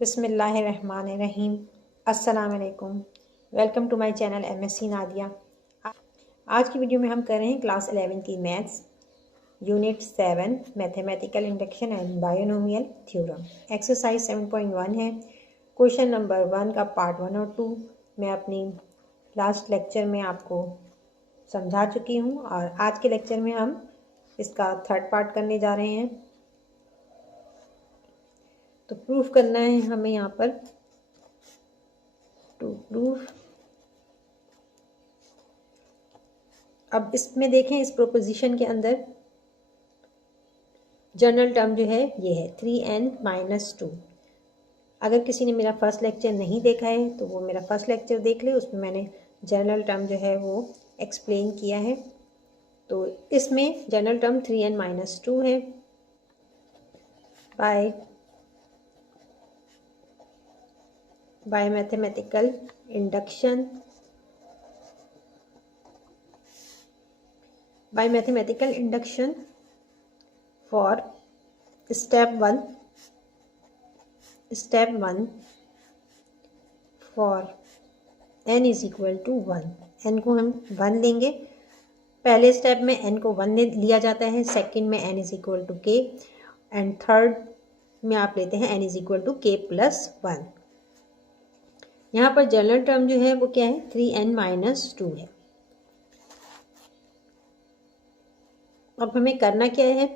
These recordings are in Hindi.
बिस्मिल्लाहिर्रहमानिर्रहीम। अस्सलाम वालेकुम। Welcome to my channel MSc Nadia. आज की वीडियो में हम कर रहे हैं क्लास 11 की maths unit 7 mathematical induction and binomial theorem. Exercise 7.1 है। क्वेश्चन नंबर 1 का पार्ट 1 और 2 मैं अपनी लास्ट लेक्चर में आपको समझा चुकी हूँ और आज के लेक्चर में हम इसका थर्ड पार्ट करने जा रहे हैं। तो प्रूफ करना है हमें यहाँ पर। टू प्रूफ, अब इसमें देखें इस प्रोपोजिशन के अंदर जनरल टर्म जो है ये है 3n-2। अगर किसी ने मेरा फर्स्ट लेक्चर नहीं देखा है तो वो मेरा फर्स्ट लेक्चर देख ले, उसमें मैंने जनरल टर्म जो है वो एक्सप्लेन किया है। तो इसमें जनरल टर्म 3n-2 है। Bye mathematical induction, by mathematical induction for step 1 for n is equal to 1। n को हम 1 लेंगे। पहले स्टेप में n को 1 लिया जाता है, सेकंड में n is equal to k and third में आप लेते हैं n is equal to k plus 1। यहाँ पर जनरल टर्म जो है वो क्या है 3n-2 है। अब हमें करना क्या है,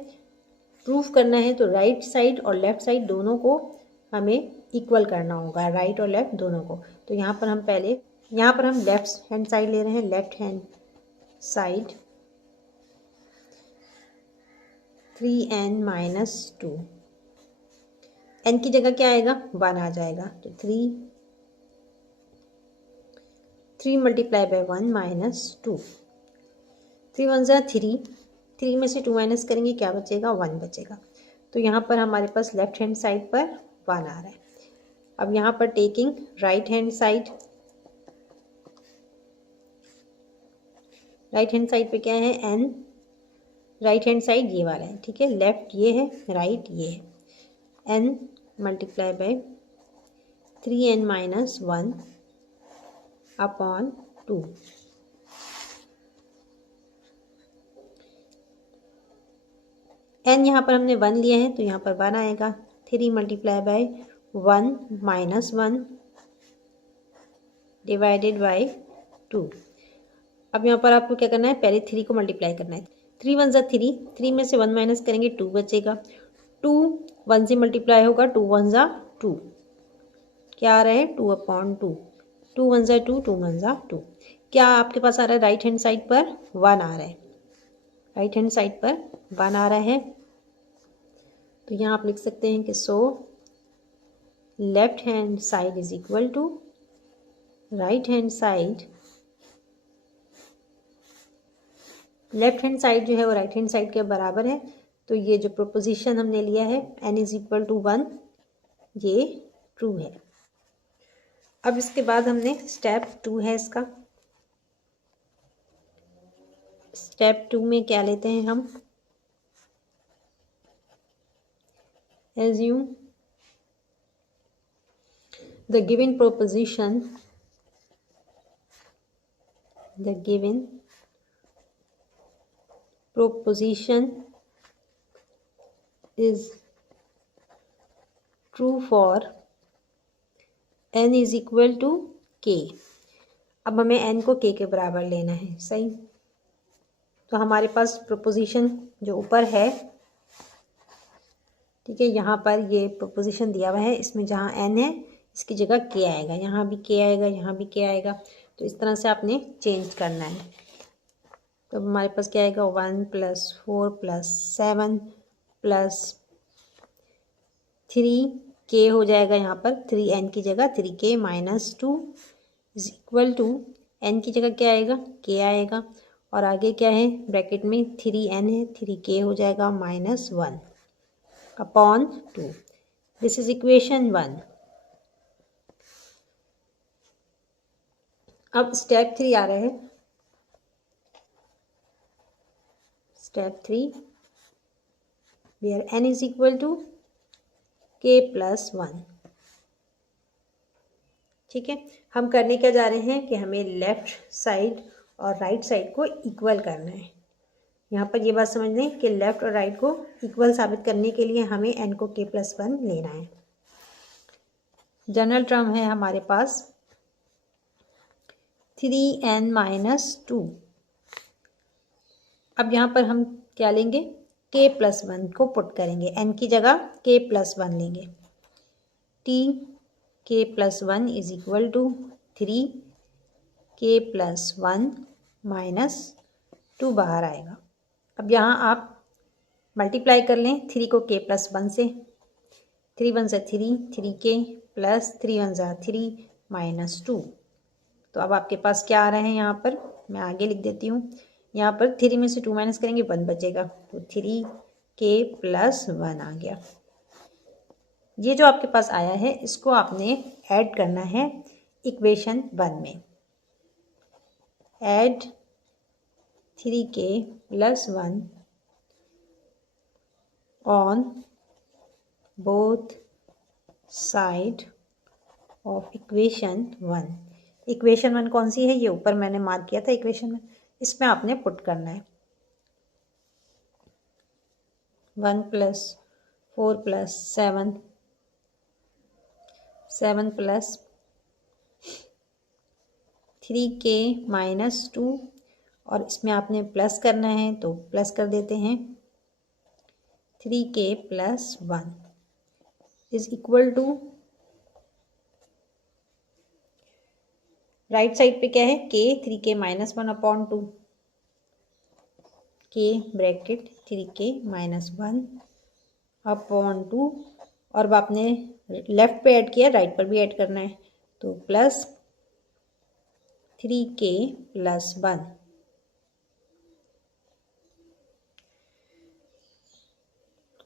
प्रूफ करना है। तो राइट साइड और लेफ्ट साइड दोनों को हमें इक्वल करना होगा, राइट और लेफ्ट दोनों को। तो यहाँ पर हम लेफ्ट हैंड साइड ले रहे हैं। Left hand side 3n-2, n की जगह क्या आएगा 1 आ जाएगा। तो 3 मल्टीप्लाई बाय 1 - 2, 3 1 ज़ा 3, 3 में से 2 माइनस करेंगे क्या बचेगा 1 बचेगा। तो यहाँ पर हमारे पास लेफ्ट हैंड साइड पर 1 आ रहा है। अब यहाँ पर टेकिंग राइट हैंड साइड पे क्या है n, राइट हैंड साइड ये वाला है, ठीक है। लेफ्ट ये है, राइट ये है। n multiply by 3n-1 upon 2। n यहाँ पर हमने 1 लिया है तो यहाँ पर 1 आएगा। 3 मल्टीप्लाई बाय 1 - 1 डिवाइडेड बाय 2। अब यहाँ पर आपको क्या करना है, पहले 3 को मल्टीप्लाई करना है। 3 1 ज़ा 3, 3 में से 1 माइनस करेंगे 2 बचेगा। 2 1 से मल्टीप्लाई होगा, 2 1 ज़ा 2, क्या आ रहा है 2 अपॉन 2। 2 1 ज़ा 2, 2 1 ज़ा 2। क्या आपके पास आ रहा है राइट हैंड साइड पर 1 आ रहा है, राइट हैंड साइड पर 1 आ रहा है। तो यहाँ आप लिख सकते हैं कि so left hand side is equal to right hand side. Left hand side जो है वो राइट हैंड साइड के बराबर है। तो ये जो प्रोपोजिशन हमने लिया है n इज इक्वल टू 1, ये ट्रू है। अब इसके बाद हमने स्टेप 2 है इसका। स्टेप 2 में क्या लेते हैं हम, assume the given proposition is true for n is equal to k। अब हमें n को k के बराबर लेना है, सही। तो हमारे पास प्रोपोजिशन जो ऊपर है, ठीक है, यहाँ पर ये प्रोपोजिशन दिया हुआ है, इसमें जहाँ n है इसकी जगह k आएगा, यहाँ भी k आएगा, यहाँ भी k आएगा। तो इस तरह से आपने चेंज करना है। तो हमारे पास क्या आएगा 1 + 4 + 7 + 3k हो जाएगा। यहाँ पर 3n की जगह 3k - 2 is equal to n की जगह क्या आएगा k आएगा, और आगे क्या है ब्रैकेट में 3n है, 3k हो जाएगा -1 अपॉन 2। This is equation 1। अब स्टेप 3 आ रहा है। Step 3 where n is equal to k + 1। ठीक है, हम करने क्या जा रहे हैं कि हमें लेफ़्ट साइड और राइट साइड को इक्वल करना है। यहाँ पर ये बात समझ लें कि लेफ़्ट और राइट को इक्वल साबित करने के लिए हमें n को k+1 लेना है। जनरल टर्म है हमारे पास 3n-2। अब यहाँ पर हम क्या लेंगे, k+1 को पुट करेंगे, n की जगह k+1 लेंगे। k+1 is equal to 3k+1 -2 बाहर आएगा। अब यहाँ आप मल्टीप्लाई कर लें 3 को k+1 से, 3 1 3, 3k प्लस 3 1 3 -2। तो अब आपके पास क्या आ रहा है, यहाँ पर मैं आगे लिख देती हूँ। यहाँ पर 3 में से 2 माइनस करेंगे 1 बचेगा, तो 3k+1 आ गया। ये जो आपके पास आया है इसको आपने ऐड करना है इक्वेशन 1 में। Add 3k+1 on both side of equation 1। Equation 1 कौन सी है, ये ऊपर मैंने मार्क किया था इक्वेशन 1, इसमें आपने पुट करना है 1 + 4 + 7 7 + 3k -2 और इसमें आपने प्लस करना है तो प्लस कर देते हैं 3k+1 is equal to, right side पे क्या है k, 3k -1/2, k bracket 3k -1/2 और अब आपने लेफ्ट पे ऐड किया, राइट पर भी ऐड करना है, तो प्लस 3k+1।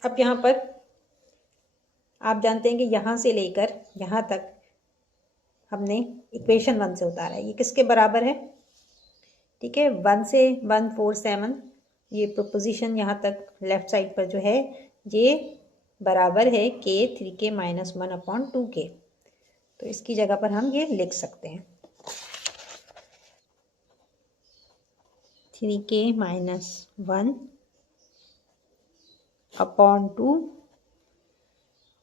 अब यहाँ पर आप जानते हैं कि यहाँ से लेकर यहाँ तक हमने इक्वेशन 1 से उतारा है, ये किसके बराबर है, ठीक है, 1 से 1 4 7, ये प्रोपोजिशन यहाँ तक लेफ्ट साइड पर जो है ये बराबर है k 3k -1/2 तो इसकी जगह पर हम ये लिख सकते हैं 3k -1/2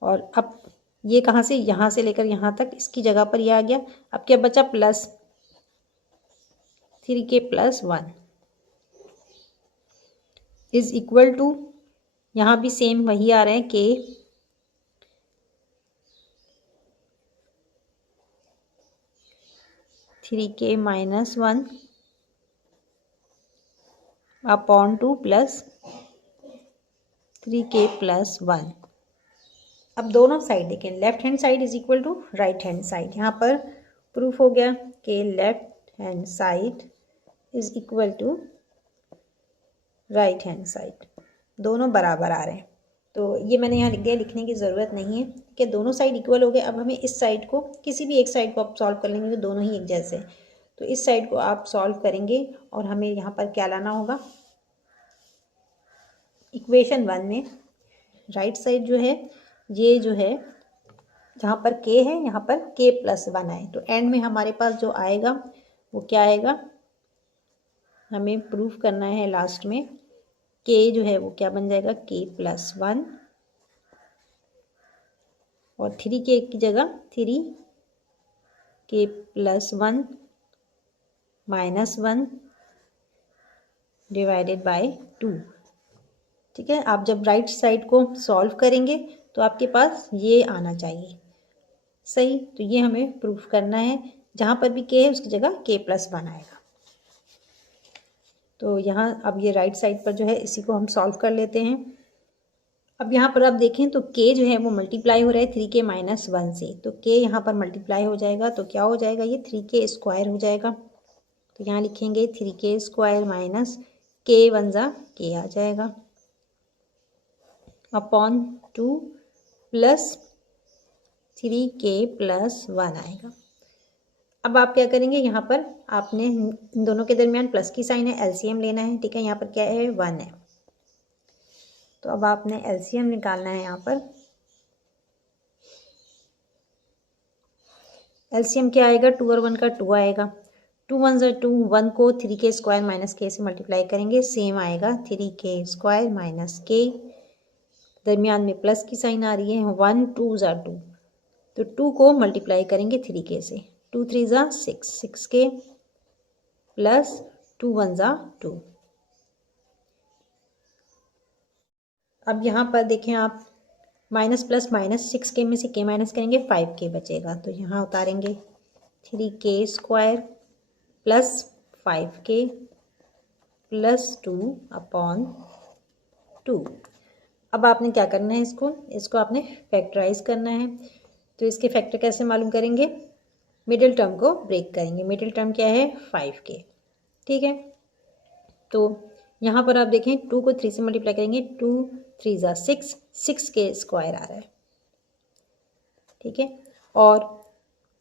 और अब ये कहाँ से, यहाँ से लेकर यहाँ तक, इसकी जगह पर ये आ गया। अब क्या बचा, plus 3k+1 is equal to, यहाँ भी सेम वही आ रहे हैं k 3k -1/2 प्लस 3k+1। अब दोनों साइड देखें, left hand side is equal to right hand side, यहाँ पर प्रूफ हो गया कि left hand side is equal to right hand side, दोनों बराबर आ रहे हैं। तो ये मैंने यहाँ लिख दिया, लिखने की ज़रूरत नहीं है कि दोनों साइड इक्वल हो गए। अब हमें इस साइड को, किसी भी एक साइड को आप सॉल्व कर लेंगे तो दोनों ही एक जैसे हैं, तो इस साइड को आप सॉल्व करेंगे और हमें यहाँ पर क्या लाना होगा, इक्वेशन 1 में राइट साइड जो है, ये जो है जहाँ पर k है यहाँ पर k+1 आए, तो एंड में हमारे पास जो आएगा वो क्या आएगा, हमें प्रूफ करना है लास्ट में k जो है वो क्या बन जाएगा, k+1 और 3k की जगह 3k+1 -1 डिवाइडेड बाय 2। ठीक है, आप जब राइट साइड को सॉल्व करेंगे तो आपके पास ये आना चाहिए सही, तो ये हमें प्रूफ करना है, जहाँ पर भी k है उसकी जगह k+1 आएगा। तो यहाँ अब ये राइट साइड पर जो है इसी को हम सॉल्व कर लेते हैं। अब यहाँ पर आप देखें तो k जो है वो मल्टीप्लाई हो रहा है 3k -1 से, तो k यहाँ पर मल्टीप्लाई हो जाएगा तो क्या हो जाएगा, ये 3k² हो जाएगा। तो यहाँ लिखेंगे 3k² -k 1 k आ जाएगा अपॉन 2 प्लस 3k+1 आएगा। अब आप क्या करेंगे, यहाँ पर आपने इन दोनों के दरमियान प्लस की साइन है, एलसीएम लेना है, ठीक है, यहाँ पर क्या है 1 है, तो अब आपने एलसीएम निकालना है। यहाँ पर एलसीएम क्या आएगा, 2 और 1 का 2 आएगा, 2 1 ज़ा 2, 1 को 3 के स्क्वायर माइनस के से मल्टीप्लाई करेंगे, सेम आएगा 3 के स्क्वायर माइनस के, दरमियान में प्लस की साइन आ रही है, 1 2 ज़ा 2, तो 2 को मल्टीप्लाई करेंगे 3 के से, 2 3 ज़ा 6, 6 के प्लस 2 1 ज़ा 2। अब यहाँ पर देखें आप, माइनस प्लस माइनस, 6 के में से के माइनस करेंगे 5 के बचेगा, तो यहाँ उतारेंगे 3 के स्क्वायर प्लस 5 के प्लस 2 अपॉन 2। अब आपने क्या करना है, इसको आपने फैक्टराइज करना है। तो इसके फैक्टर कैसे मालूम करेंगे, मिडिल टर्म को ब्रेक करेंगे। मिडिल टर्म क्या है, 5 के, ठीक है। तो यहाँ पर आप देखें 2 को 3 से मल्टीप्लाई करेंगे, 2 3 ज़ा 6, 6 के स्क्वायर आ रहा है, ठीक है। और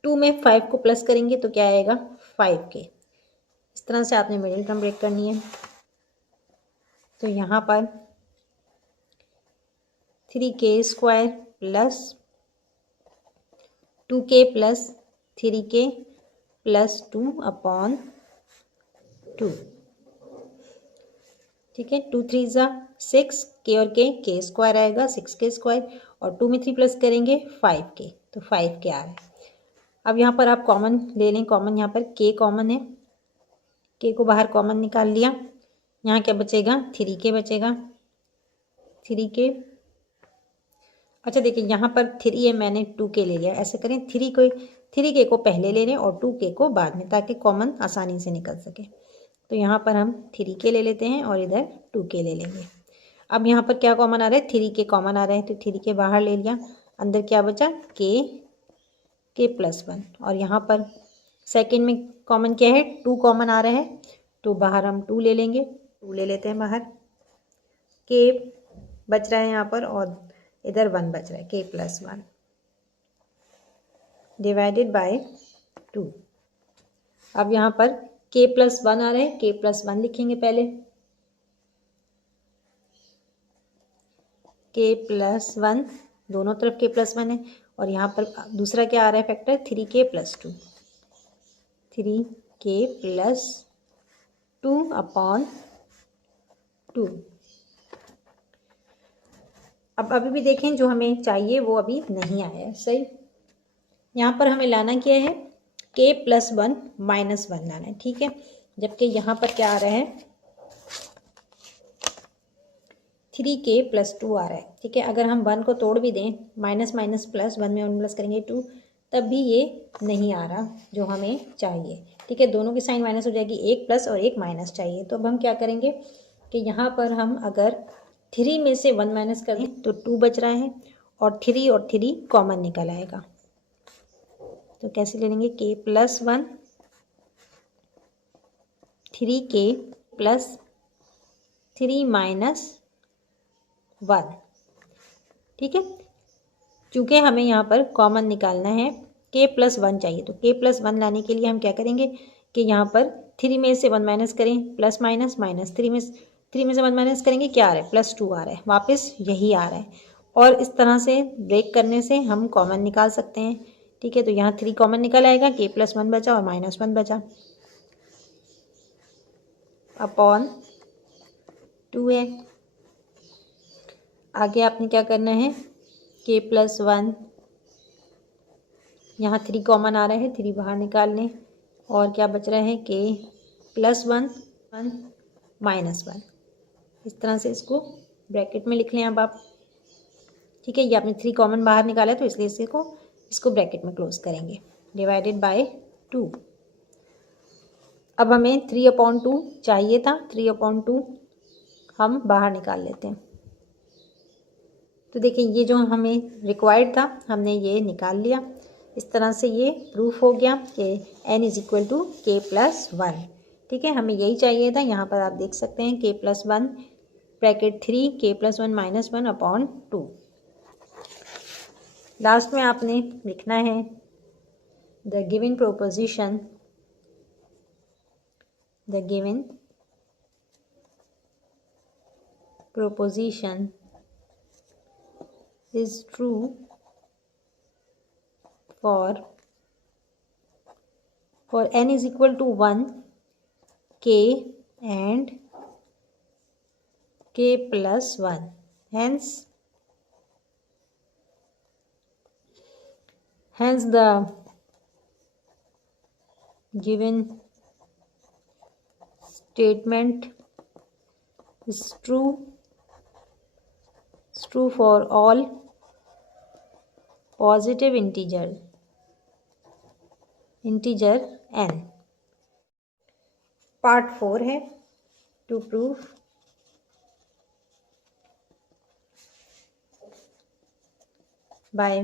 2 में 5 को प्लस करेंगे तो क्या आएगा, 5 के। इस तरह से आपने मिडिल टर्म ब्रेक करनी है। तो यहाँ पर 3 के स्क्वायर प्लस 2 के प्लस 3 के प्लस 2 अपॉन 2, ठीक है। 2 3 ज़ा 6, के और के स्क्वायर आएगा, 6 के स्क्वायर, और 2 में 3 प्लस करेंगे 5 के, तो 5 के आ रहा है। अब यहाँ पर आप कॉमन ले लें, कॉमन यहाँ पर के कॉमन है, के को बाहर कॉमन निकाल लिया, यहाँ क्या बचेगा, 3 के बचेगा, 3 के। अच्छा देखिए यहाँ पर 3 है, मैंने 2 के ले लिया, ऐसे करें 3 के को पहले ले लें और 2 के को बाद में, ताकि कॉमन आसानी से निकल सके। तो यहाँ पर हम 3 के ले लेते हैं और इधर 2 के ले लेंगे। अब यहाँ पर क्या कॉमन आ रहा है, 3 के कॉमन आ रहे हैं, तो 3 के बाहर ले लिया, अंदर क्या बचा, के प्लस 1, और यहाँ पर सेकेंड में कॉमन क्या है, 2 कॉमन आ रहा है, तो बाहर हम 2 ले लेंगे, 2 ले लेते हैं बाहर, के बच रहा है यहाँ पर, और इधर 1 बच रहा है, के प्लस 1 डिवाइडेड बाय 2। अब यहाँ पर के प्लस 1 आ रहा है, के प्लस 1 लिखेंगे पहले, के प्लस 1, दोनों तरफ के प्लस 1 है, और यहाँ पर दूसरा क्या आ रहा है फैक्टर, 3 के प्लस 2, 3 के प्लस 2 अपॉन 2। अब अभी भी देखें जो हमें चाहिए वो अभी नहीं आया है, सही। यहाँ पर हमें लाना क्या है, के प्लस 1 माइनस 1 लाना है, ठीक है। जबकि यहाँ पर क्या आ रहा है, 3 के प्लस 2 आ रहा है, ठीक है। अगर हम 1 को तोड़ भी दें, माइनस माइनस प्लस, 1 में 1 प्लस करेंगे 2, तब भी ये नहीं आ रहा जो हमें चाहिए, ठीक है। दोनों की साइन माइनस हो जाएगी, एक प्लस और एक माइनस चाहिए। तो अब हम क्या करेंगे कि यहाँ पर हम अगर 3 में से 1 माइनस कर दें तो 2 बच रहा है, और 3 कॉमन निकल आएगा। तो कैसे ले लेंगे, के प्लस 1, 3 के प्लस 3 माइनस 1, ठीक है। चूँकि हमें यहाँ पर कॉमन निकालना है, के प्लस 1 चाहिए, तो के प्लस 1 लाने के लिए हम क्या करेंगे कि यहाँ पर 3 में से 1 माइनस करें, प्लस माइनस माइनस, 3 में से 1 माइनस करेंगे, क्या आ रहा है, प्लस 2 आ रहा है, वापस यही आ रहा है। और इस तरह से ब्रेक करने से हम कॉमन निकाल सकते हैं, ठीक है। तो यहाँ 3 कॉमन निकल आएगा, के प्लस 1 बचा और माइनस 1 बचा, अपॉन 2 है। आगे आपने क्या करना है, के प्लस 1, यहाँ 3 कॉमन आ रहा है, 3 बाहर निकाल लें, और क्या बच रहा है, के प्लस 1 1 माइनस 1। इस तरह से इसको ब्रैकेट में लिख लें अब आप, ठीक है। ये आपने 3 कॉमन बाहर निकाला है, तो इसलिए इसको ब्रैकेट में क्लोज करेंगे, डिवाइडेड बाय 2। अब हमें 3/2 चाहिए था, 3/2 हम बाहर निकाल लेते हैं। तो देखिए ये जो हमें रिक्वायर्ड था हमने ये निकाल लिया। इस तरह से ये प्रूफ हो गया कि n = k प्लस 1, ठीक है। हमें यही चाहिए था। यहाँ पर आप देख सकते हैं k plus 1 bracket 3 k plus 1 minus 1 upon 2। Last में आपने लिखना है the given proposition, the given proposition is true for for n is equal to 1, k and k plus 1. Hence the given statement is true for all positive integer n. Part 4 है to prove by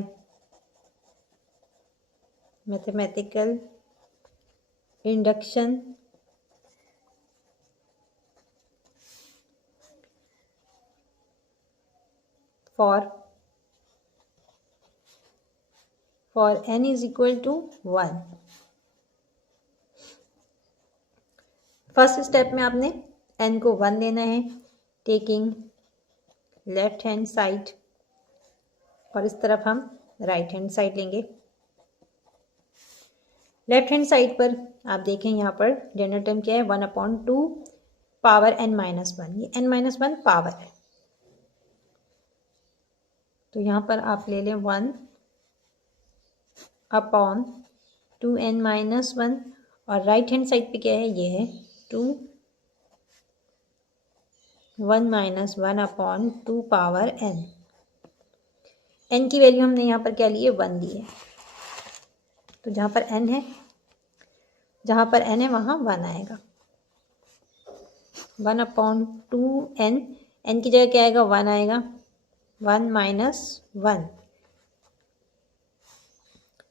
mathematical induction for n is equal to 1. First step में आपने n को 1 लेना है, टेकिंग लेफ्ट हैंड साइड, और इस तरफ हम राइट हैंड साइड लेंगे। लेफ्ट हैंड साइड पर आप देखें यहाँ पर जनरल टर्म क्या है, 1/2 पावर n-1। ये n-1 पावर है, तो यहाँ पर आप ले लें 1/2n-1, और राइट हैंड साइड पे क्या है, ये है 2 1 पावर n। n की वैल्यू हमने यहाँ पर क्या ली है, 1 ली है, तो जहाँ पर n है वहाँ 1 आएगा। 1/2n, n की जगह क्या आएगा, 1 आएगा, 1 - 1।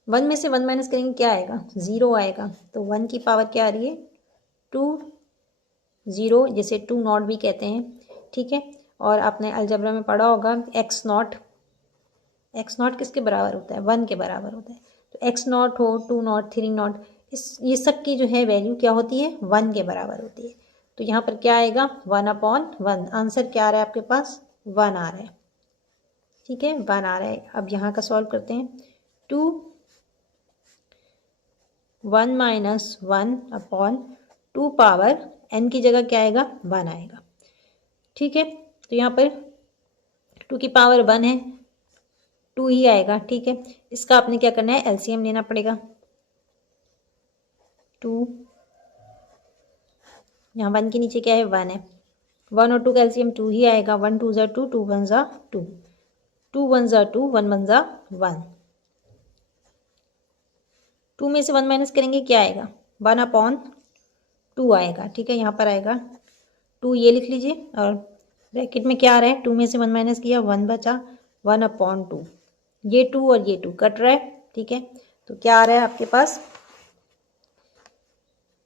1 में से 1 माइनस करेंगे क्या आएगा, 0 आएगा, तो 1 की पावर क्या आ रही है, 2 0, जिसे 2 नॉट भी कहते हैं, ठीक है। और आपने अलजेब्रा में पढ़ा होगा x नॉट किसके बराबर होता है, 1 के बराबर होता है। तो x नॉट हो, 2 नॉट, 3 नॉट, ये सब की जो है वैल्यू क्या होती है, 1 के बराबर होती है। तो यहाँ पर क्या आएगा, 1/1। आंसर क्या आ रहा है आपके पास, 1 आ रहा है, ठीक है, 1 आ रहा है। अब यहाँ का सॉल्व करते हैं, 2 1 - 1/2 पावर n की जगह क्या आएगा, 1 आएगा, ठीक है। तो यहाँ पर 2 की पावर 1 है, 2 ही आएगा, ठीक है। इसका आपने क्या करना है, एलसीएम लेना पड़ेगा। 2 यहाँ 1 के नीचे क्या है, 1 है, 1 और 2 का एलसीएम 2 ही आएगा। 1 2 = 2, 2 1 = 2, 2 1 = 2, 1 1 = 1। 2 में से 1 माइनस करेंगे क्या आएगा, 1/2 आएगा, ठीक है। यहाँ पर आएगा 2, ये लिख लीजिए, और ब्रैकेट में क्या आ रहा है, 2 में से 1 माइनस किया, 1 बचा, 1/2। ये 2 और ये 2 कट रहा है, ठीक है। तो क्या आ रहा है आपके पास,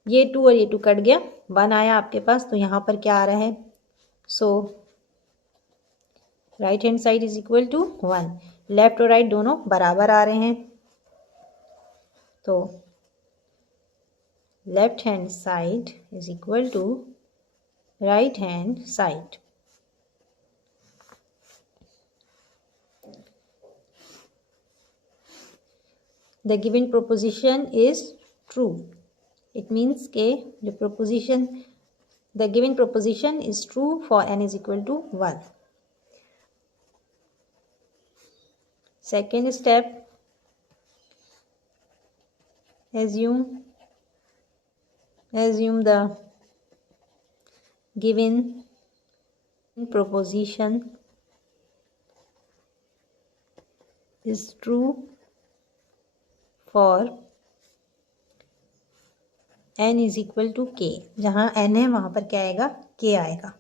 ये 2 और ये 2 कट गया, 1 आया आपके पास। तो यहाँ पर क्या आ रहा है, so right hand side is equal to 1। Left और राइट दोनों बराबर आ रहे हैं, तो left hand side is equal to right hand side. The given proposition is true. It means के जो proposition, the given proposition is true for n is equal to 1. Second step, assume the given proposition is true for n is equal to k। जहाँ n है वहाँ पर क्या आएगा, k आएगा।